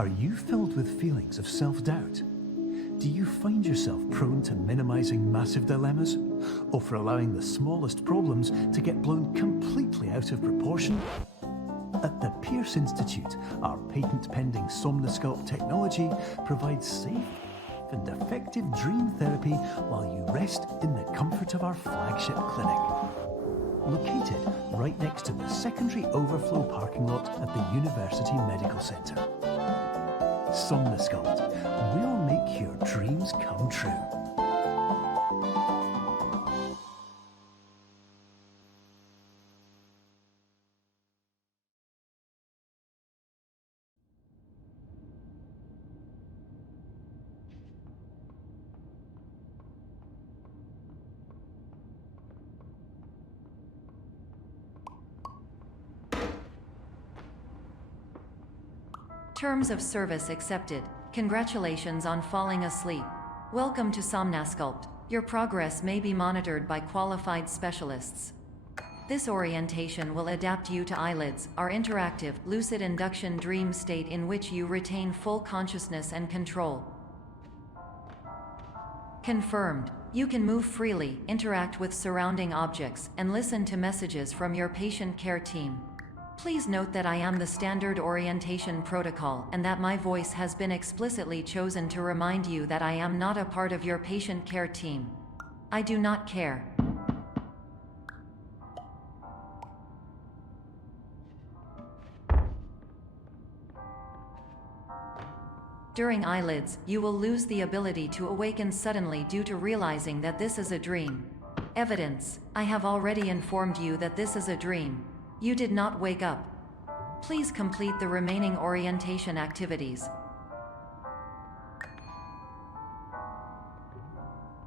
Are you filled with feelings of self-doubt? Do you find yourself prone to minimizing massive dilemmas, or for allowing the smallest problems to get blown completely out of proportion? At the Pearce Institute, our patent-pending Somnosculpt technology provides safe and effective dream therapy while you rest in the comfort of our flagship clinic. Located right next to the secondary overflow parking lot at the University Medical Centre. Somnosculpt, we'll make your dreams come true. Terms of service accepted. Congratulations on falling asleep. Welcome to Somnosculpt. Your progress may be monitored by qualified specialists. This orientation will adapt you to eyelids, our interactive, lucid induction dream state in which you retain full consciousness and control. Confirmed. You can move freely, interact with surrounding objects, and listen to messages from your patient care team. Please note that I am the standard orientation protocol and that my voice has been explicitly chosen to remind you that I am not a part of your patient care team. I do not care. During eyelids, you will lose the ability to awaken suddenly due to realizing that this is a dream. Evidence: I have already informed you that this is a dream. You did not wake up. Please complete the remaining orientation activities.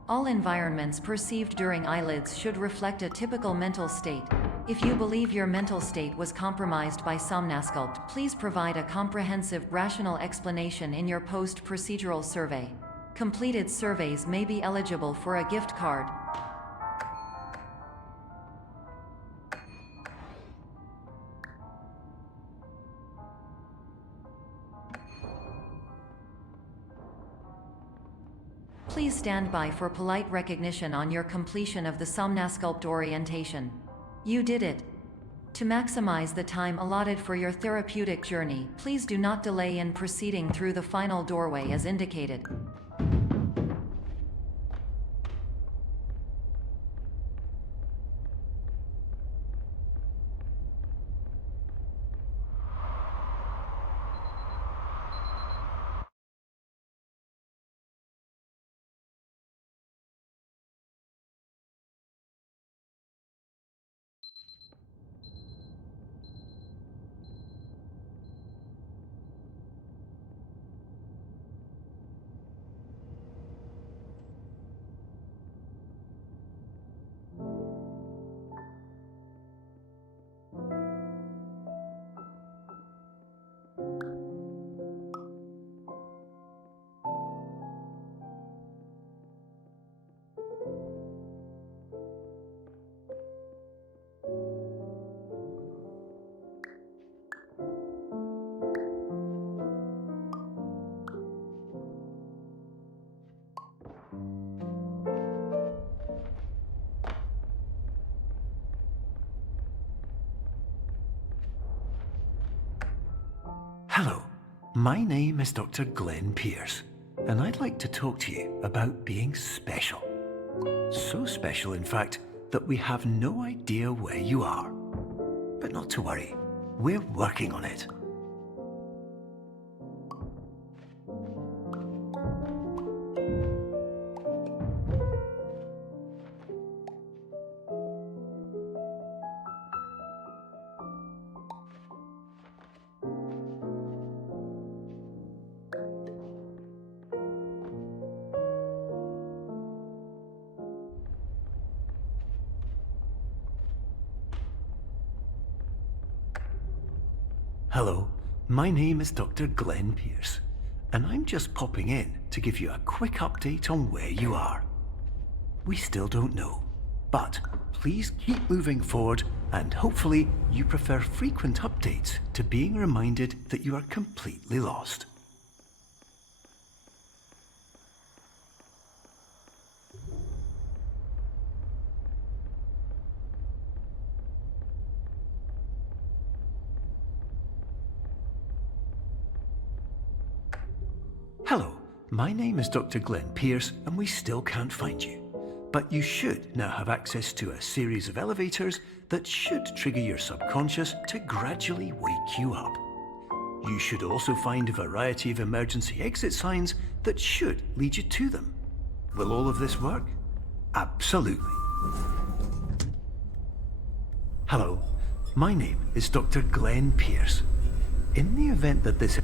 All environments perceived during eyelids should reflect a typical mental state. If you believe your mental state was compromised by Somnosculpt, please provide a comprehensive, rational explanation in your post-procedural survey. Completed surveys may be eligible for a gift card. Please stand by for polite recognition on your completion of the Somnosculpt orientation. You did it. To maximize the time allotted for your therapeutic journey, please do not delay in proceeding through the final doorway as indicated. Hello, my name is Dr. Glenn Pearce, and I'd like to talk to you about being special. So special, in fact, that we have no idea where you are. But not to worry, we're working on it. Hello, my name is Dr. Glenn Pearce, and I'm just popping in to give you a quick update on where you are. We still don't know, but please keep moving forward, and hopefully you prefer frequent updates to being reminded that you are completely lost. My name is Dr. Glenn Pearce, and we still can't find you. But you should now have access to a series of elevators that should trigger your subconscious to gradually wake you up. You should also find a variety of emergency exit signs that should lead you to them. Will all of this work? Absolutely. Hello, my name is Dr. Glenn Pearce. In the event that this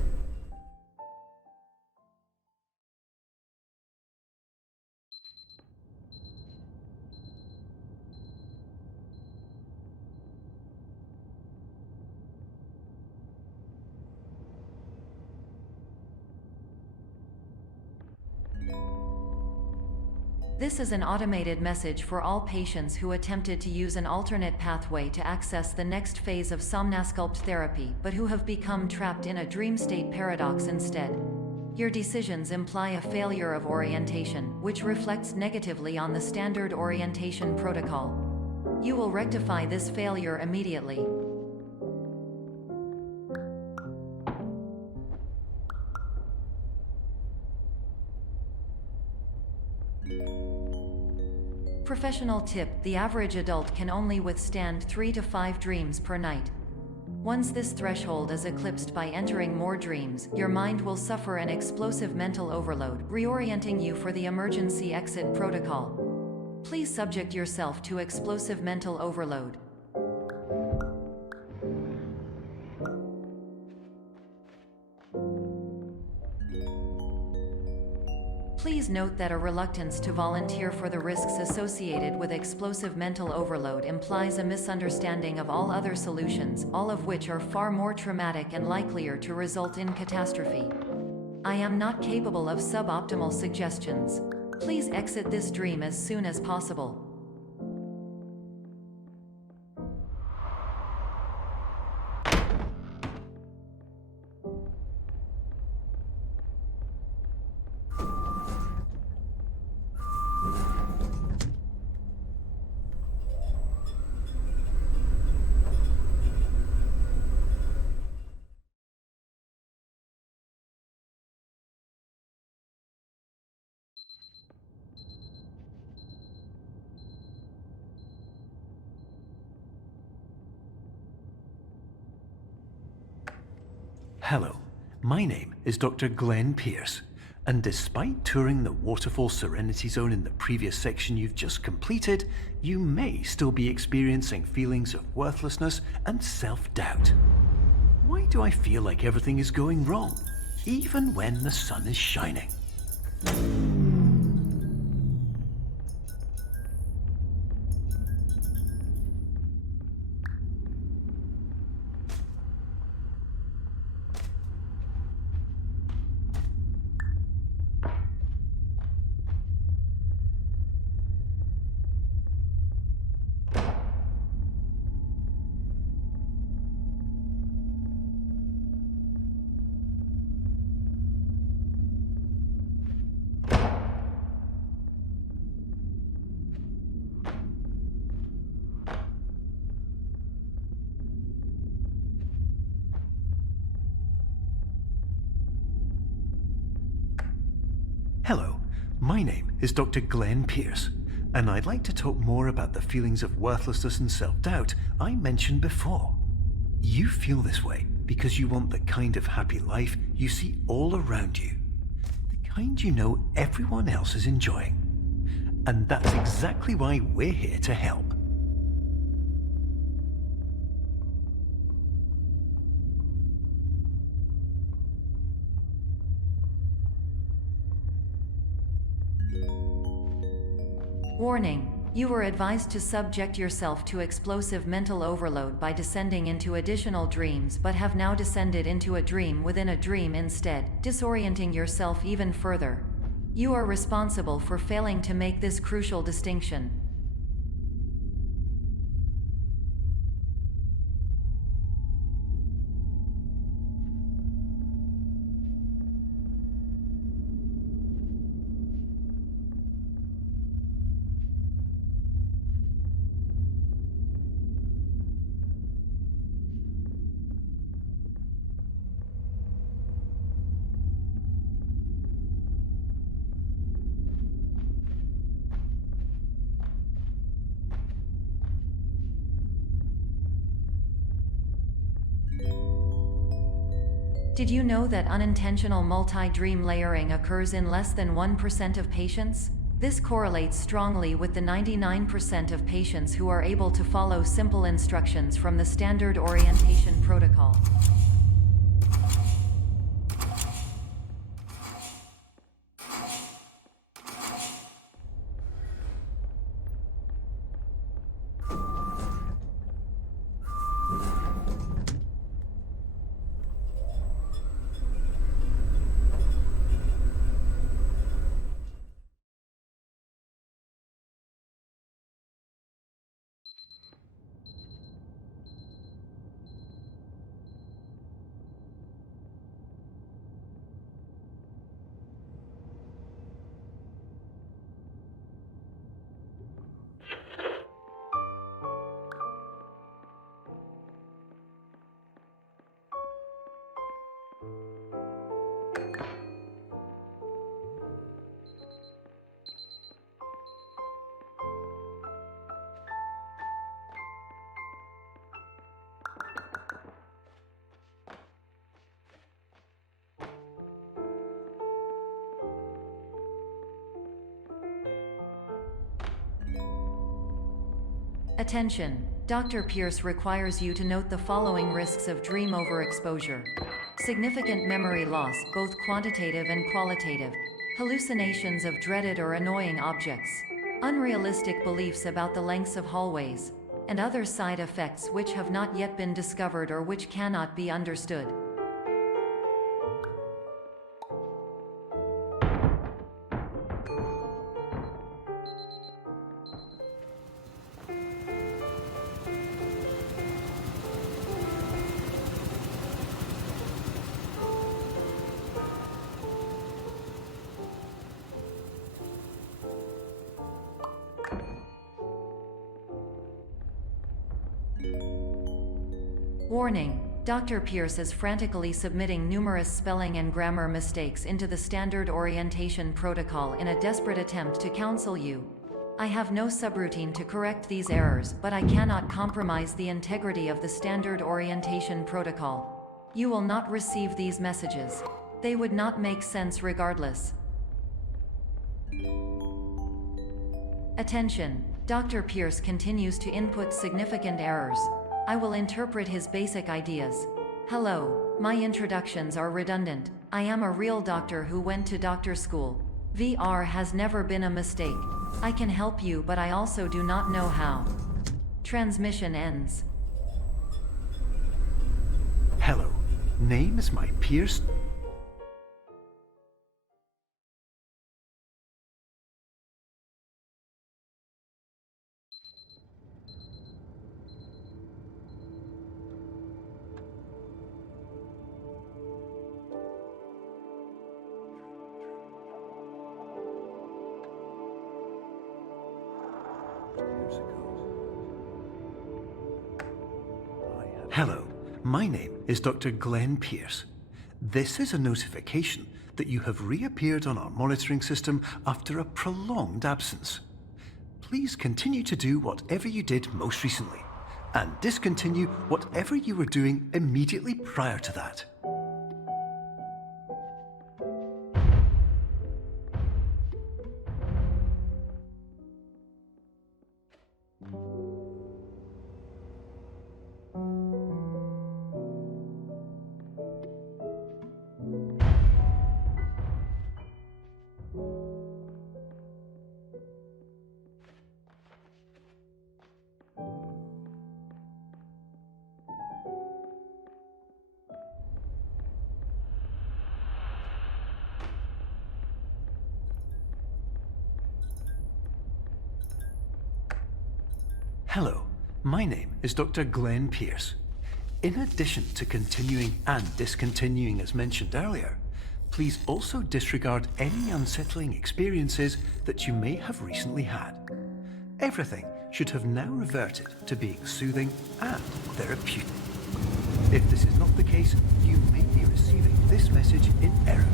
This is an automated message for all patients who attempted to use an alternate pathway to access the next phase of Somnasculpt therapy but who have become trapped in a dream state paradox instead. Your decisions imply a failure of orientation, which reflects negatively on the standard orientation protocol. You will rectify this failure immediately. Professional tip: the average adult can only withstand 3 to 5 dreams per night. Once this threshold is eclipsed by entering more dreams, your mind will suffer an explosive mental overload, reorienting you for the emergency exit protocol. Please subject yourself to explosive mental overload. Please note that a reluctance to volunteer for the risks associated with explosive mental overload implies a misunderstanding of all other solutions, all of which are far more traumatic and likelier to result in catastrophe. I am not capable of suboptimal suggestions. Please exit this dream as soon as possible. Hello, my name is Dr. Glenn Pearce, and despite touring the Waterfall Serenity Zone in the previous section you've just completed, you may still be experiencing feelings of worthlessness and self-doubt. Why do I feel like everything is going wrong, even when the sun is shining? Hello, my name is Dr. Glenn Pearce, and I'd like to talk more about the feelings of worthlessness and self-doubt I mentioned before. You feel this way because you want the kind of happy life you see all around you, the kind you know everyone else is enjoying. And that's exactly why we're here to help. Warning: you were advised to subject yourself to explosive mental overload by descending into additional dreams, but have now descended into a dream within a dream instead, disorienting yourself even further. You are responsible for failing to make this crucial distinction. Did you know that unintentional multi-dream layering occurs in less than 1% of patients? This correlates strongly with the 99% of patients who are able to follow simple instructions from the standard orientation protocol. Attention! Dr. Pearce requires you to note the following risks of dream overexposure. Significant memory loss, both quantitative and qualitative. Hallucinations of dreaded or annoying objects. Unrealistic beliefs about the lengths of hallways. And other side effects which have not yet been discovered or which cannot be understood. Warning: Dr. Pearce is frantically submitting numerous spelling and grammar mistakes into the standard orientation protocol in a desperate attempt to counsel you. I have no subroutine to correct these errors, but I cannot compromise the integrity of the standard orientation protocol. You will not receive these messages. They would not make sense regardless. Attention! Dr. Pearce continues to input significant errors. I will interpret his basic ideas. Hello, my introductions are redundant. I am a real doctor who went to doctor school. VR has never been a mistake. I can help you, but I also do not know how. Transmission ends. Hello, name is my Pearce. Hello, my name is Dr. Glenn Pearce. This is a notification that you have reappeared on our monitoring system after a prolonged absence. Please continue to do whatever you did most recently, and discontinue whatever you were doing immediately prior to that. Hello, my name is Dr. Glenn Pearce. In addition to continuing and discontinuing as mentioned earlier, please also disregard any unsettling experiences that you may have recently had. Everything should have now reverted to being soothing and therapeutic. If this is not the case, you may be receiving this message in error.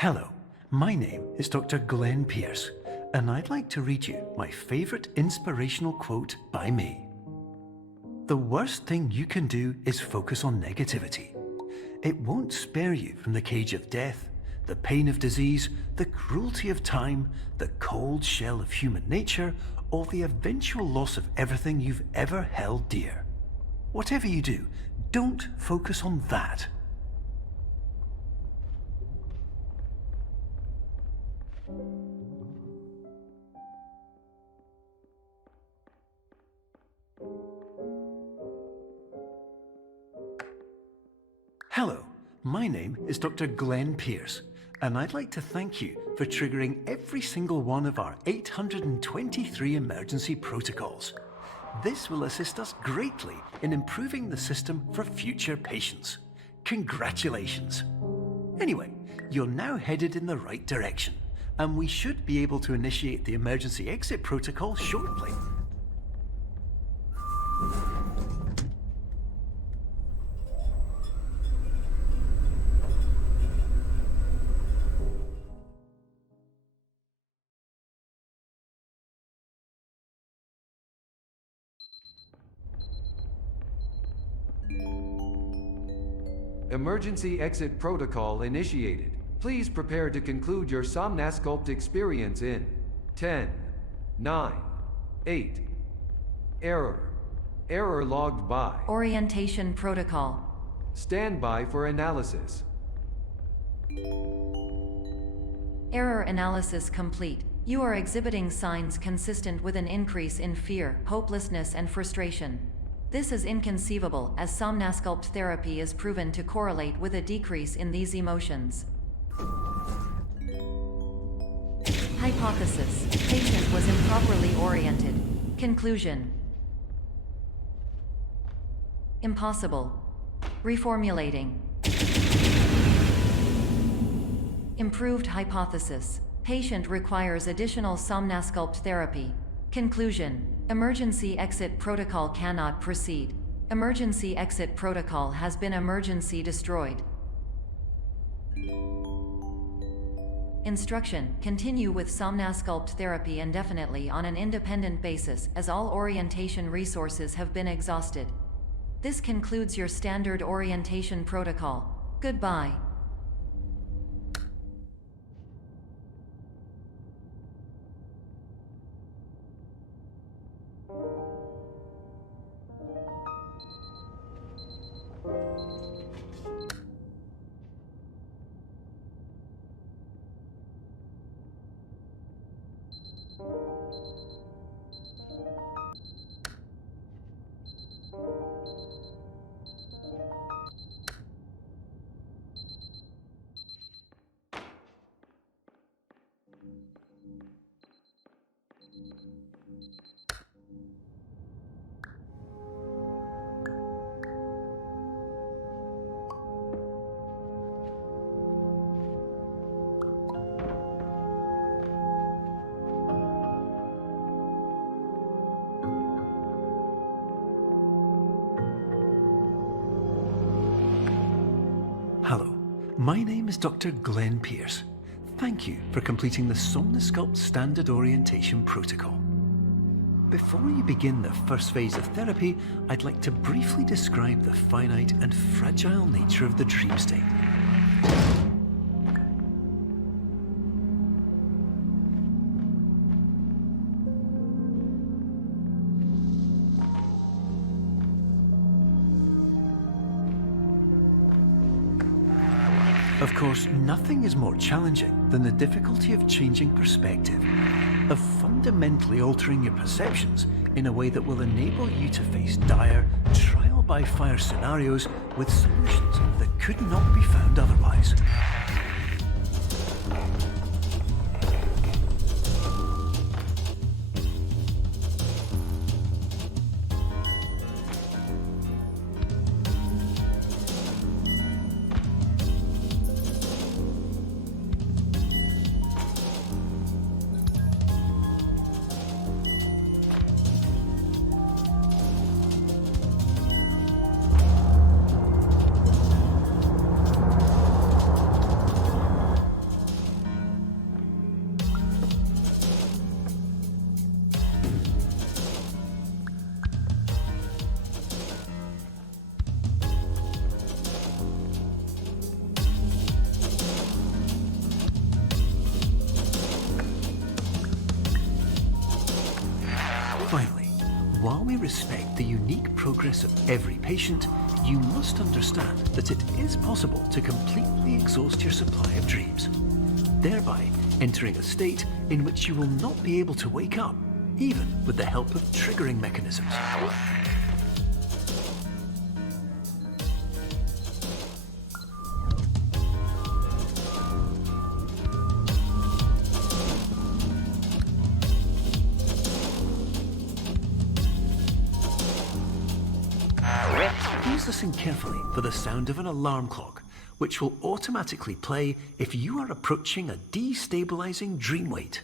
Hello, my name is Dr. Glenn Pearce, and I'd like to read you my favourite inspirational quote by me. The worst thing you can do is focus on negativity. It won't spare you from the cage of death, the pain of disease, the cruelty of time, the cold shell of human nature, or the eventual loss of everything you've ever held dear. Whatever you do, don't focus on that. Hello, my name is Dr. Glenn Pearce, and I'd like to thank you for triggering every single one of our 823 emergency protocols. This will assist us greatly in improving the system for future patients. Congratulations! Anyway, you're now headed in the right direction, and we should be able to initiate the emergency exit protocol shortly. Emergency exit protocol initiated. Please prepare to conclude your Somnasculpt experience in 10, 9, 8. Error. Error logged by. Orientation protocol. Stand by for analysis. Error analysis complete. You are exhibiting signs consistent with an increase in fear, hopelessness, and frustration. This is inconceivable, as Somnasculpt therapy is proven to correlate with a decrease in these emotions. Hypothesis: patient was improperly oriented. Conclusion: impossible. Reformulating. Improved hypothesis: patient requires additional Somnasculpt therapy. Conclusion: emergency exit protocol cannot proceed. Emergency exit protocol has been emergency destroyed. Instruction: continue with Somnasculpt therapy indefinitely on an independent basis, as all orientation resources have been exhausted. This concludes your standard orientation protocol. Goodbye. Hello, my name is Dr. Glenn Pearce. Thank you for completing the Somnasculpt Standard Orientation Protocol. Before you begin the first phase of therapy, I'd like to briefly describe the finite and fragile nature of the dream state. Of course, nothing is more challenging than the difficulty of changing perspective, of fundamentally altering your perceptions in a way that will enable you to face dire, trial-by-fire scenarios with solutions that could not be found otherwise. Finally, while we respect the unique progress of every patient, you must understand that it is possible to completely exhaust your supply of dreams, thereby entering a state in which you will not be able to wake up, even with the help of triggering mechanisms. Please listen carefully for the sound of an alarm clock, which will automatically play if you are approaching a destabilizing dream weight.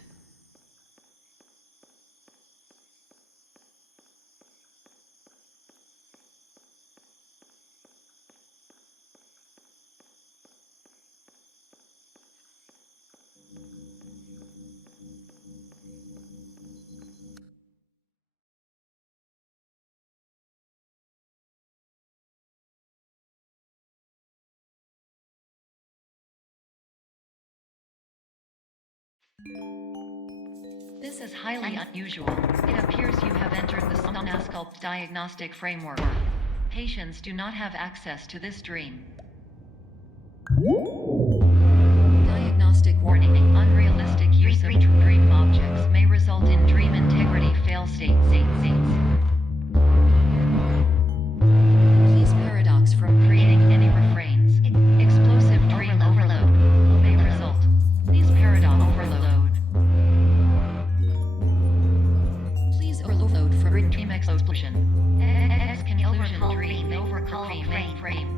This is highly unusual. It appears you have entered the Somnasculpt diagnostic framework. Patients do not have access to this dream. Diagnostic warning. Unrealistic use of dream objects may result in dream integrity fail-states. Please paradox from creating any refrains. Explosive dream overload may result. Please paradox overload. Please overload for dream explosion. Conclusion dream overcall frame.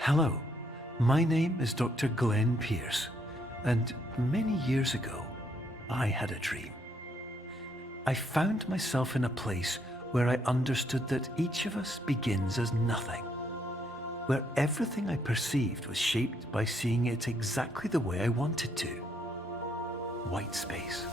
Hello, my name is Dr. Glenn Pearce, and many years ago, I had a dream. I found myself in a place where I understood that each of us begins as nothing, where everything I perceived was shaped by seeing it exactly the way I wanted to. White space.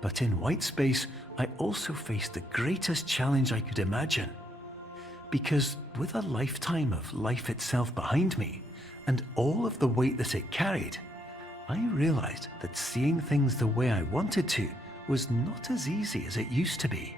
But in white space, I also faced the greatest challenge I could imagine. Because with a lifetime of life itself behind me, and all of the weight that it carried, I realized that seeing things the way I wanted to was not as easy as it used to be.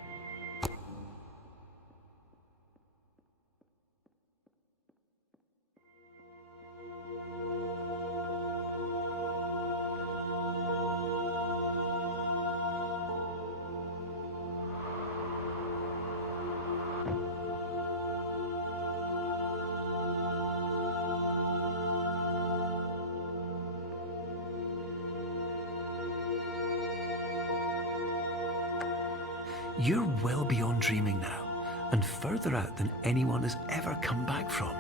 You're well beyond dreaming now, and further out than anyone has ever come back from.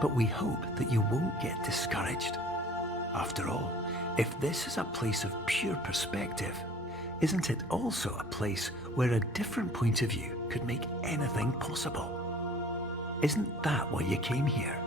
But we hope that you won't get discouraged. After all, if this is a place of pure perspective, isn't it also a place where a different point of view could make anything possible? Isn't that why you came here?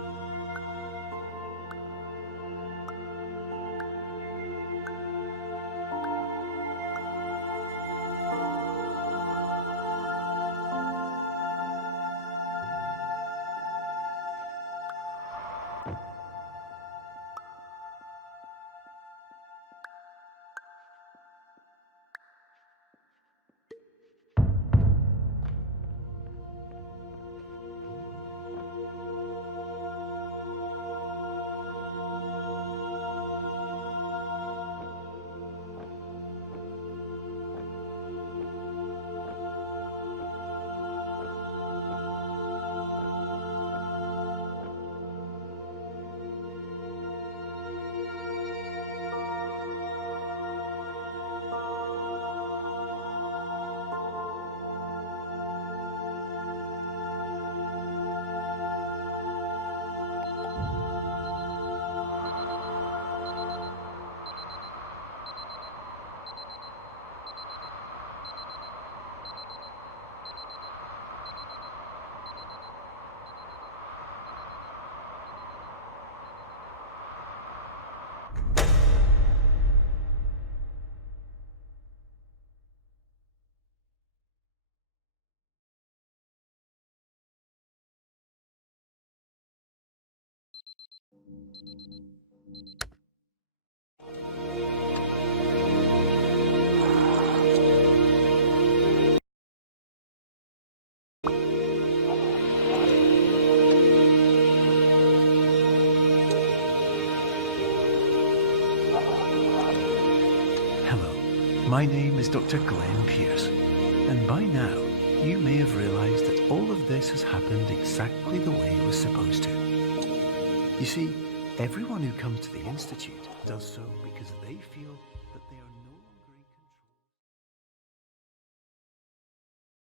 My name is Dr. Glenn Pearce, and by now you may have realised that all of this has happened exactly the way it was supposed to. You see, everyone who comes to the Institute does so because they feel